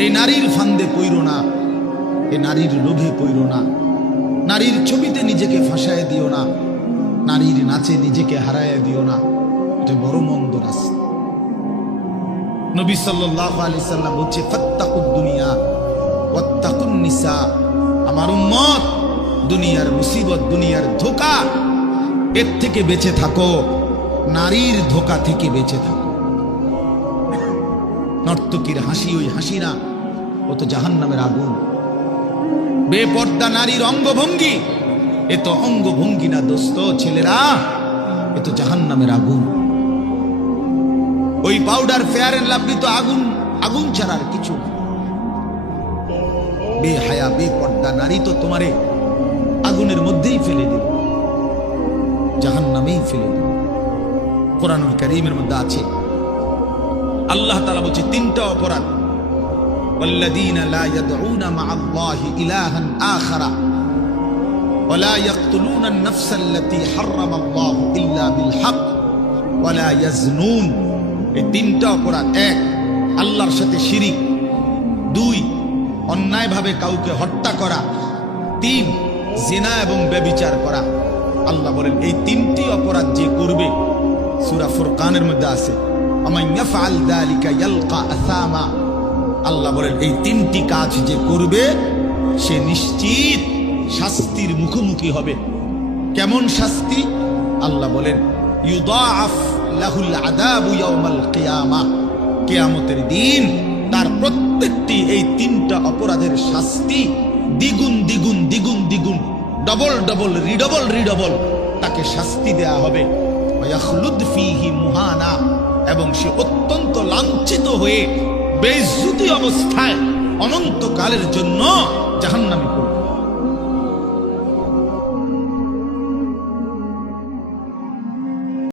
এই নারীর ফান্দে পইরো না, এই নারীর লোভে পইরো না, নারীর ছবিতে নিজেকে ফাঁসায় দিও না, নারীর নাচে নিজেকে হারায় দিও না। এটা বড় মন্দ রাস্তা। নবী সাল্লাল্লাহু আলাইহি সাল্লাম বলছে, ফাত্তাকুদ দুনিয়া ওয়াত্তাকুন নিসা। আমার উম্মত, দুনিয়ার মুসিবত, দুনিয়ার ধোঁকা, এর থেকে বেঁচে থাকো, নারীর ধোঁকা থেকে বেঁচে থাকো। নর্তকীর হাসি ওই হাসি না, ও তো জাহান্নামের আগুন। বেপর্দা নারীর অঙ্গভঙ্গি, এ তো অঙ্গভঙ্গি না দোস্ত, ছেলেরা, এ তো জাহান্নামের আগুন। ওই পাউডার, ফেয়ার এন্ড লাভলি তো আগুন, আগুন ছাড়ার কিছু। বেহায়া বেপর্দা নারী তো তোমারে আগুনের মধ্যেই ফেলে দিল, জাহান্নামেই ফেলে দিল। কোরআনুল কারীমের মধ্যে আছে, আল্লাহ তাআলা বলছে তিনটা অপরাধ, ওয়াল্লাযীনা লা ইয়াদউনা মা'আল্লাহি ইলাহান আখারা ওয়া লা ইয়াকতুলুনা আন-নাফসা আল্লাতী হারামাল্লাহু ইল্লা বিল হক ওয়া লা ইয়াজনুন। এই তিনটা অপরাধ। এক, আল্লাহর সাথে শিরিক। দুই, অন্যায়ভাবে কাউকে হত্যা করা। তিন, জিনা এবং ব্যভিচার করা। আল্লাহ বলেন এই তিনটি অপরাধ যে করবে, সূরা ফুরকানের মধ্যে আছে, আমান ইয়াফআল যালিকা ইয়ালকা আসামা। আল্লাহ বলেন এই তিনটি কাজ যে করবে সে নিশ্চিত শাস্তির মুখোমুখি হবে। কেমন শাস্তি? আল্লাহ বলেন ইউদাআফ লাহুল আযাবু ইয়াউমাল কিয়ামা। কিয়ামতের দিন তার প্রত্যেকটি এই তিনটা অপরাধের শাস্তি দ্বিগুণ দ্বিগুণ দ্বিগুণ দ্বিগুণ, ডবল ডবল, রিডবল রিডবল তাকে শাস্তি দেয়া হবে। ওয়াখলুদ ফীহি মুহানা, এবং সে অত্যন্ত লাঞ্ছিত হয়ে বেইজ্জতি অবস্থায় অনন্তকালের জন্য জাহান্নামে পড়বে।